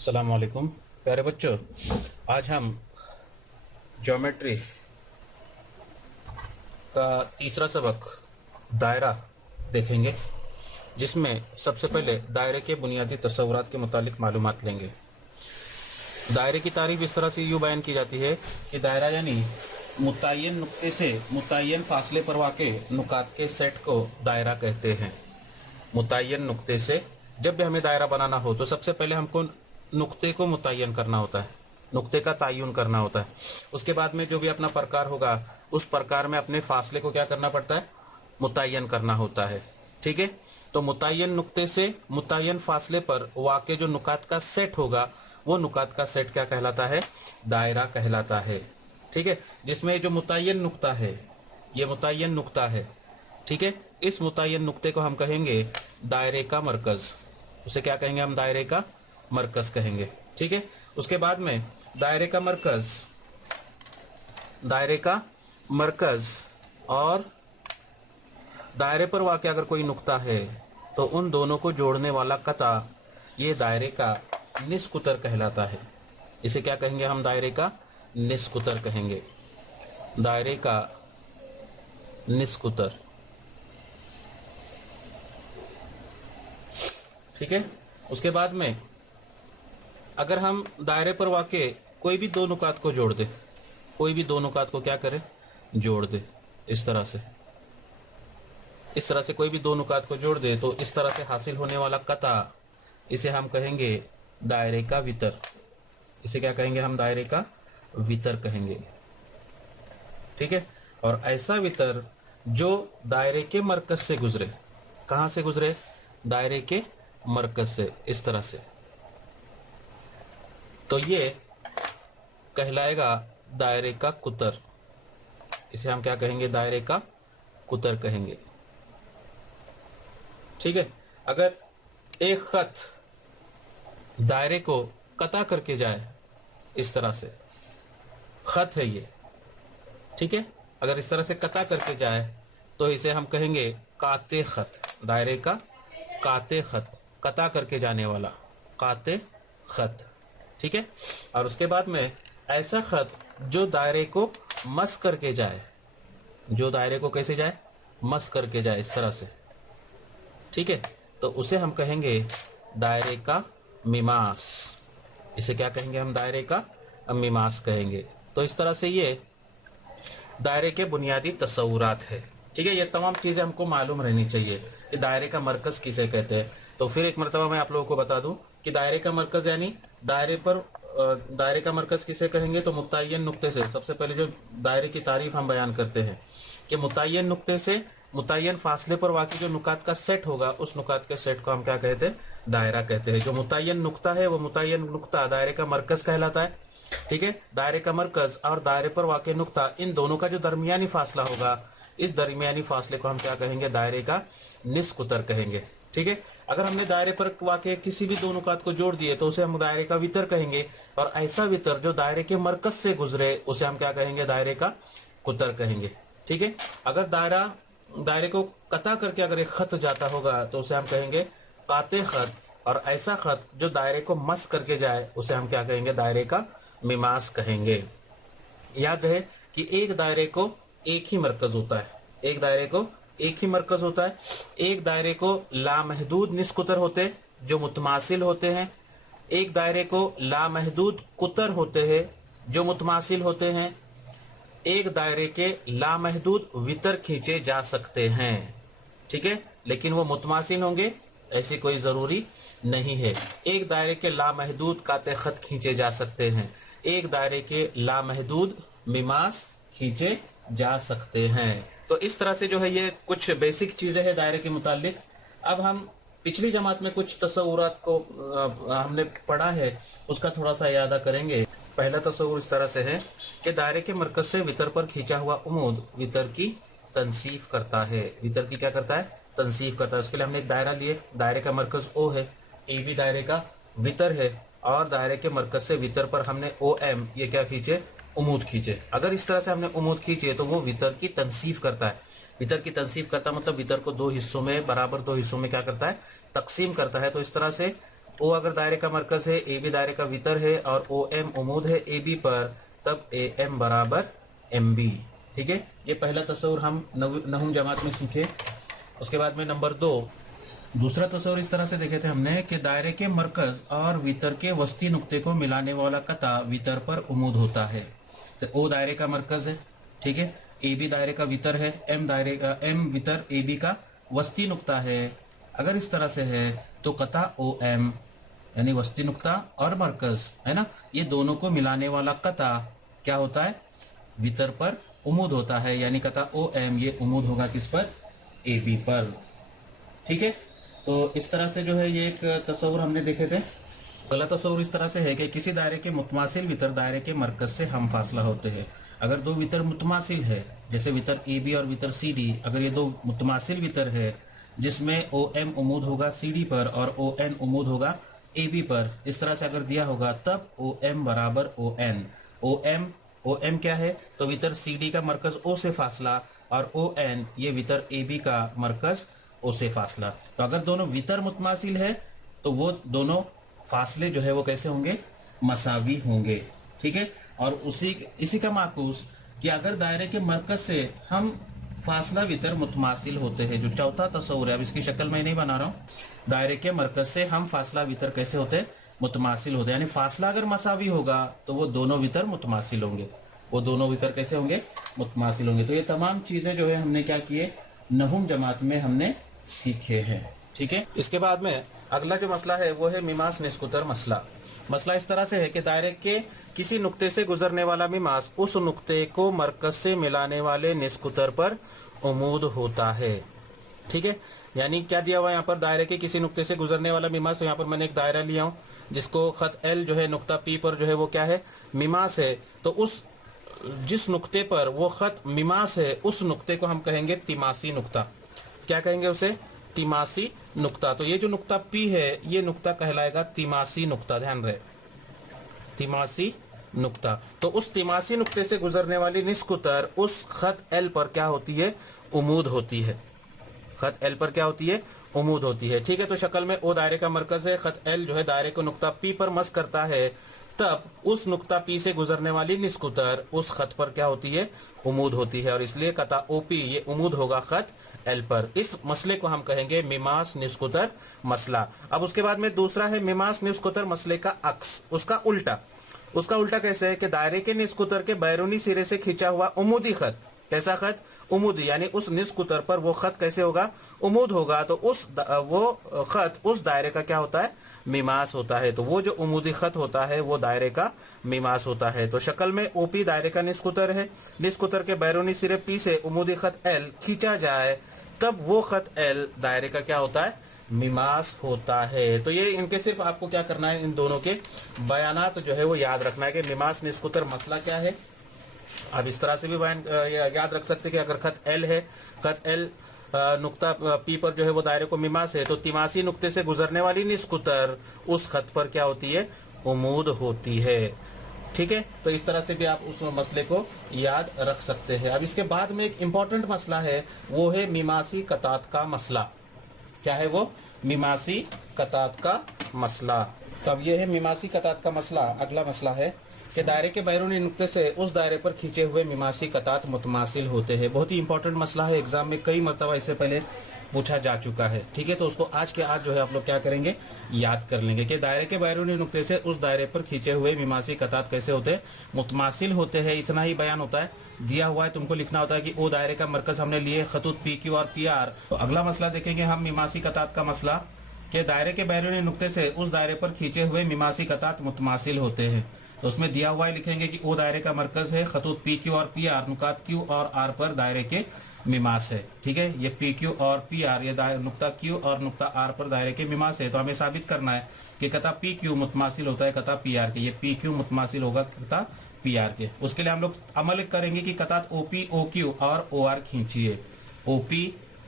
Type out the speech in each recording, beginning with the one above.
अस्सलाम वालेकुम प्यारे बच्चों। आज हम ज्योमेट्री का तीसरा सबक दायरा देखेंगे, जिसमें सबसे पहले दायरे के बुनियादी तस्वुरात के मुतालिक मालूमात लेंगे। दायरे की तारीफ इस तरह से यूँ बयान की जाती है कि दायरा यानी मुतय्यन नुक्ते से मुतय्यन फासले पर वाक़े नुकात के सेट को दायरा कहते हैं। मुतय्यन नुक्ते से जब भी हमें दायरा बनाना हो तो सबसे पहले हमको नुक्ते को मुतय्यन करना होता है, नुक्ते का तयन करना होता है। उसके बाद में जो भी अपना प्रकार होगा उस प्रकार में अपने फासले को क्या करना पड़ता है, मुतय्यन करना होता है। ठीक है, तो मुतय्यन नुक्ते से मुतय्यन फासले पर वाक़े जो नुकात का सेट होगा वो नुकात का सेट क्या कहलाता है, दायरा कहलाता है। ठीक है, जिसमें जो मुतय्यन नुक्ता है ये मुतय्यन नुक्ता है। ठीक है, इस मुतय्यन नुक्ते को हम कहेंगे दायरे का मरकज। उसे क्या कहेंगे हम, दायरे का मरकज कहेंगे। ठीक है, उसके बाद में दायरे का मरकज और दायरे पर वाक़ अगर कोई नुक्ता है तो उन दोनों को जोड़ने वाला कता ये दायरे का निस्कुतर कहलाता है। इसे क्या कहेंगे हम, दायरे का निस्कुतर कहेंगे। दायरे का निस्कुतर। ठीक है, उसके बाद में अगर हम दायरे पर वाक़े कोई भी दो नुकात को जोड़ दे, कोई भी दो नुकात को क्या करें, जोड़ दे, इस तरह से कोई भी दो नुकात को जोड़ दे तो इस तरह से हासिल होने वाला कता इसे हम कहेंगे दायरे का वितर। इसे क्या कहेंगे हम, दायरे का वितर कहेंगे। ठीक है, और ऐसा वितर जो दायरे के मरकज से गुजरे। कहाँ से गुजरे, दायरे के मरकज से, इस तरह से, तो ये कहलाएगा दायरे का कुतर। इसे हम क्या कहेंगे, दायरे का कुतर कहेंगे। ठीक है, अगर एक खत दायरे को कता करके जाए, इस तरह से खत है ये, ठीक है, अगर इस तरह से कता करके जाए तो इसे हम कहेंगे काते खत। दायरे का काते खत, कता करके जाने वाला काते खत। ठीक है, और उसके बाद में ऐसा खत जो दायरे को मस करके जाए, जो दायरे को कैसे जाए, मस करके जाए, इस तरह से। ठीक है, तो उसे हम कहेंगे दायरे का मिमास। इसे क्या कहेंगे हम, दायरे का मिमास कहेंगे। तो इस तरह से ये दायरे के बुनियादी तस्वुरात है। ठीक है, ये तमाम चीज़ें हमको मालूम रहनी चाहिए कि दायरे का मरकज किसे कहते हैं। तो फिर एक मरतबा मैं आप लोगों को बता दूं कि दायरे का मरकज यानी दायरे का मरकज किसे कहेंगे, तो मुतय्यन नुक्ते से। सबसे पहले जो दायरे की तारीफ हम बयान करते हैं कि मुतय्यन नुक्ते से मुतय्यन फासले पर वाक़ई जो नुकात का सेट होगा उस नुकात के सेट को हम क्या कहते हैं, दायरा कहते हैं। जो मुतय्यन नुक्ता है वो मुतय्यन नुक्ता दायरे का मरकज कहलाता है। ठीक है, दायरे का मरकज और दायरे पर वाक़ई नुक्ता, इन दोनों का जो दरमियानी फासला होगा, इस दरमियानी फासले को हम क्या कहेंगे, दायरे का निस्कुतर कहेंगे। ठीक है, अगर हमने दायरे पर वाक़े किसी भी दो नुकात को जोड़ दिए तो उसे हम दायरे का वितर कहेंगे, और ऐसा वितर जो दायरे के मरकज से गुजरे उसे हम क्या कहेंगे, दायरे का कुतर कहेंगे। ठीक है, अगर दायरे को कता करके अगर एक खत जाता होगा तो उसे हम कहेंगे काते खत, और ऐसा खत जो दायरे को मस करके जाए उसे हम क्या कहेंगे, दायरे का मिमास कहेंगे। याद रहे कि एक दायरे को एक ही मरकज होता है, एक दायरे को एक ही मरकज होता है। एक दायरे को लामहदूद निस्कुतर होते हैं जो मुतमासिल होते हैं, एक दायरे को लामहदूद कुतर होते हैं जो मुतमासिल होते हैं। एक दायरे के लामहदूद वितर खींचे जा सकते हैं। ठीक है, लेकिन वो मुतमासिल होंगे ऐसी कोई ज़रूरी नहीं है। एक दायरे के लामहदूद काते खत खींचे जा सकते हैं, एक दायरे के लामहदूद मिमास खींचे जा सकते हैं। तो इस तरह से जो है ये कुछ बेसिक चीज़ें हैं दायरे के मुतालिक। अब हम पिछली जमात में कुछ तस्वुरात को हमने पढ़ा है, उसका थोड़ा सा यादा करेंगे। पहला तस्वुर इस तरह से है कि दायरे के मरकज से वितर पर खींचा हुआ उमूद वितर की तनसीफ करता है। वितर की क्या करता है, तनसीफ करता है। उसके लिए हमने एक दायरा लिए, दायरे का मरकज ओ है, ए भी दायरे का वितर है, और दायरे के मरकज से वितर पर हमने ओ एम ये क्या खींचे, उमूद खींचे। अगर इस तरह से हमने उमूद खींचे तो वो वितर की तनसीफ करता है। वितर की तनसीफ करता मतलब वितर को दो हिस्सों में, बराबर दो हिस्सों में क्या करता है, तकसीम करता है। तो इस तरह से ओ अगर दायरे का मरकज है, ए बी दायरे का वितर है और ओ एम उमूद है ए बी पर, तब ए एम बराबर एम बी। ठीक है, ये पहला तस्वुर हम नहुम जमात में सीखे। उसके बाद में नंबर 2, दूसरा तस्वुर इस तरह से देखे थे हमने कि दायरे के मरकज और वितर के वस्ती नुक्ते को मिलाने वाला कता वितर पर उमूद होता है। तो ओ दायरे का मरकज है, ठीक है, ए बी दायरे का वितर है, एम वितर ए बी का वस्ती नुक्ता है। अगर इस तरह से है तो कता ओ एम यानी वस्ती नुक्ता और मरकज है ना, ये दोनों को मिलाने वाला कता क्या होता है, वितर पर उमूद होता है। यानी कता ओ एम ये उमूद होगा किस पर, ए बी पर। ठीक है, तो इस तरह से जो है ये एक तस्वुर हमने देखे थे। अगला तस्वुर इस तरह से है कि किसी दायरे के मुतमासिल वितर दायरे के मरकज से हम फासला होते हैं। अगर दो वितर मुतमासिल है, जैसे वितर ए बी और वितर सी डी, अगर ये दो मुतमासिल वितर है जिसमें ओ एम उमूद होगा सी डी पर और ओ एन उमूद होगा ए बी पर, इस तरह से अगर दिया होगा तब ओ एम बराबर ओ एन। ओ एम क्या है, तो वितर सी डी का मरकज ओ से फासला और ओ एन ये वितर ए बी का मरकज ओ से फासला। तो अगर दोनों वितर मुतमासिल है तो वो दोनों फासले जो है वो कैसे होंगे, मसावी होंगे। ठीक है, और इसी का माकूस कि अगर दायरे के मरकज से हम फासला वितर मुतमासिल होते हैं, जो चौथा तस्वुर है, अब इसकी शक्ल मैं नहीं बना रहा हूँ, दायरे के मरकज से हम फासला वितर कैसे होते हैं, मुतमासिल होते हैं। यानी फासला अगर मसावी होगा तो वो दोनों वितर मुतमासिल होंगे, वो दोनों वितर कैसे होंगे, मुतमासिल होंगे। तो ये तमाम चीजें जो है हमने क्या किए, नहुम जमात में हमने सीखे हैं। ठीक है, इसके बाद में अगला जो मसला है वो है मिमास निस्कुतर मसला। मसला इस तरह से है कि दायरे के किसी नुक्ते से गुजरने वाला मिमास उस नुक्ते को मरकज से मिलाने वाले निस्कुतर पर उमूद होता है। ठीक है, यानी क्या दिया हुआ यहाँ पर, दायरे के किसी नुक्ते से गुजरने वाला मिमास। तो यहाँ पर मैंने एक दायरा लिया हूँ जिसको खत एल जो है नुक्ता पी पर जो है वो क्या है, मिमास है। तो उस जिस नुक्ते पर वो खत मिमास है उस नुक्ते को हम कहेंगे तिमासी नुक्ता। क्या कहेंगे उसे, तिमासी नुक्ता। तो ये जो नुक्ता पी है ये नुक्ता कहलाएगा तिमासी नुक्ता, ध्यान रहे, तिमासी नुक्ता। तो उस तिमासी नुक्ते से गुजरने वाली निस्कुतर उस खत एल पर क्या होती है, उमूद होती है। खत एल पर क्या होती है, उमूद होती है। ठीक है, तो शक्ल में ओ दायरे का मरकज है, खत एल जो है दायरे को नुक्ता पी पर मस करता है, तब उस नुक्ता पी से गुजरने वाली निस्कुतर उस खत पर क्या होती है, उमूद होती है। और इसलिए कता ओ पी ये उमूद होगा खत एल पर। इस मसले को हम कहेंगे मिमास निस्कुतर मसला। अब उसके बाद में दूसरा है मिमास निस्कुतर मसले का अक्स, उसका उल्टा। उसका उल्टा कैसे है कि दायरे के निस्कुतर के बैरूनी सिरे से खींचा हुआ उमूदी खत, कैसा खत, उमूदी, यानी उस निस्कुतर पर वो खत कैसे होगा, उमूद होगा। तो वो खत उस दायरे का क्या होता है, मिमास होता है। तो वो जो उमूदी खत होता है वो दायरे का मिमास होता है। तो शक्ल में ओपी दायरे का निस्कुतर है, निस्कुतर के बैरूनी सिरे पी से उमूदी खत एल खींचा जाए तब वो खत एल दायरे का क्या होता है, मिमास होता है। तो ये इनके सिर्फ आपको क्या करना है, इन दोनों के बयानात जो है वो याद रखना है कि मिमास निस्कुतर मसला क्या है। आप इस तरह से भी बयान याद रख सकते हैं कि अगर खत एल है, खत एल नुक्ता पी पर जो है वो दायरे को मिमास है, तो तिमासी नुक्ते से गुजरने वाली निस्कुतर उस खत पर क्या होती है, उमूद होती है। ठीक है, तो इस तरह से भी आप उस मसले को याद रख सकते हैं। अब इसके बाद में एक इम्पॉर्टेंट मसला है, वो है मिमासी कतात का मसला। क्या है वो, मिमासी कतात का मसला। तो अब ये है मिमासी कतात का मसला। अगला मसला है कि दायरे के बैरूनी नुक्ते से उस दायरे पर खींचे हुए मिमासी कतात मुतमासिल होते हैं। बहुत ही इंपॉर्टेंट मसला है, एग्जाम में कई मरतबा इससे पहले पूछा जा चुका है। ठीक है, तो उसको आज के आज जो है आप लोग क्या करेंगे, याद कर लेंगे कि दायरे के बैरूनी नुक्ते से उस दायरे पर खींचे हुए मिमासी कतात कैसे होते हैं, मुतमासिल होते हैं। इतना ही बयान होता है, दिया हुआ है, तुमको लिखना होता है कि ओ दायरे का मरकज हमने लिए खतूत पी क्यू और पी आर। तो अगला मसला देखेंगे हम मिमासी कतात का मसला कि दायरे के बैरूनी नुक्ते से उस दायरे पर खींचे हुए मिमासी कतात मुतमासिल होते हैं। तो उसमें दिया हुआ है, लिखेंगे कि ओ दायरे का मरकज है खतूत पी क्यू और पी आर, नुकात क्यू और आर पर दायरे के मिमास है। ठीक है, ये पी क्यू और पी आर, ये नुक्ता क्यू और नुक्ता आर पर दायरे के मिमास है। तो हमें साबित करना है कि कता पी क्यू मुतमासिल होता है कता पी आर के, ये पी क्यू मुतमासिल होगा कता पी आर के। उसके लिए हम लोग अमल करेंगे कि कतात ओ पी ओ क्यू और ओ आर खींचिए, ओ पी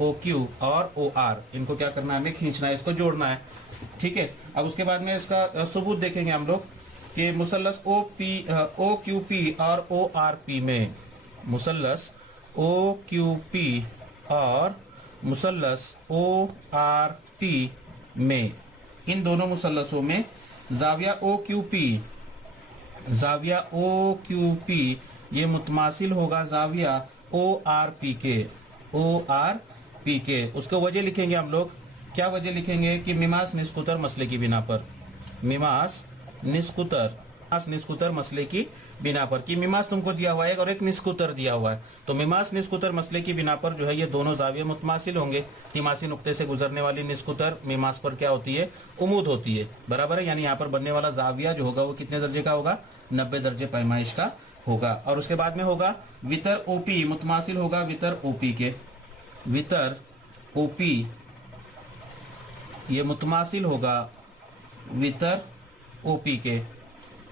ओ क्यू और ओ आर, इनको क्या करना है, हमें खींचना है, इसको जोड़ना है। ठीक है, अब उसके बाद में इसका सबूत देखेंगे हम लोग कि मुसल्लस ओ क्यू पी और ओ आर पी में, मुसल्लस ओ क्यू पी और मुसल्लस ओ आर पी में इन दोनों मुसल्लसों में जाविया ओ क्यू पी ये मुतमासिल होगा जाविया ओ आर पी के। उसको वजह लिखेंगे हम लोग, क्या वजह लिखेंगे कि मिमास निस्कुतर मसले की बिना पर, मिमास निस्कुतर मसले की बिना पर, कि मिमास तुमको दिया हुआ है और एक निस्कुतर दिया हुआ है, तो मिमास निस्कुतर मसले की बिना पर जो है ये दोनों जाविया मुतमासिल होंगे। तिमासी नुक्ते से गुजरने वाली निस्कुतर मिमास पर क्या होती है, उमूद होती है, बराबर है। यानी यहाँ पर बनने वाला जाविया जो होगा वो कितने दर्जे का होगा, 90 दर्जे पैमाइश का होगा। और उसके बाद में होगा वितर ओपी, मुतमासिल होगा वितर ओपी के, वितर ओपी ये मुतमासिल होगा वितर ओपी के,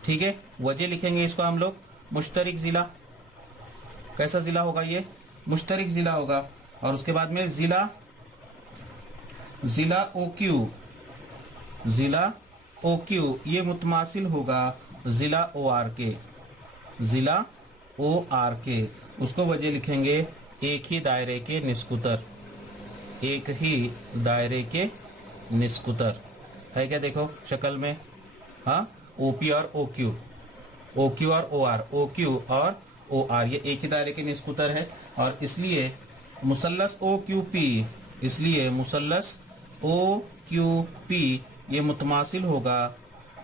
ठीक है। वजह लिखेंगे इसको हम लोग, मुश्तरिक जिला, कैसा जिला होगा ये, मुश्तरिक जिला होगा। और उसके बाद में जिला ओ क्यू ये मुतमासिल होगा जिला ओ आर के, उसको वजह लिखेंगे एक ही दायरे के निस्कुतर, है क्या, देखो शक्ल में, हाँ, ओपी और ओ क्यू और ओ आर, ये एक ही दायरे के निस्कुतर है। और इसलिए मुसल्लस ओ क्यू पी ये मुतमासिल होगा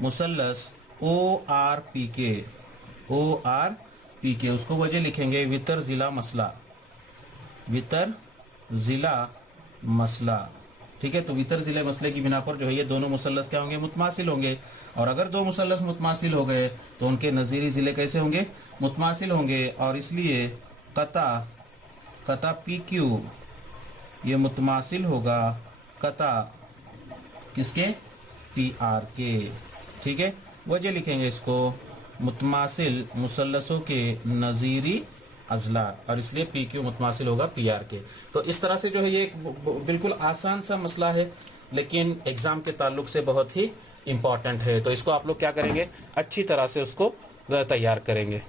मुसल्लस ओ आर पी के, उसको वजह लिखेंगे वितर जिला मसला, ठीक है। तो वितर जिले मसले की बिना पर जो है ये दोनों मुसल्लस क्या होंगे, मुतमासिल होंगे। और अगर दो मुसल्लस मुतमासिल हो गए तो उनके नज़ीरी ज़िले कैसे होंगे, मुतमासिल होंगे। और इसलिए कता पी क्यू ये मुतमासिल होगा कता किसके, पी आर के, ठीक है। वजह लिखेंगे इसको मुतमासिल मुसल्लसों के नज़ीरी अजलार, और इसलिए पी क्यू मुतमासिल होगा पी आर के। तो इस तरह से जो है ये बिल्कुल आसान सा मसला है, लेकिन एग्जाम के ताल्लुक से बहुत ही इम्पोर्टेंट है। तो इसको आप लोग क्या करेंगे, अच्छी तरह से उसको तैयार करेंगे।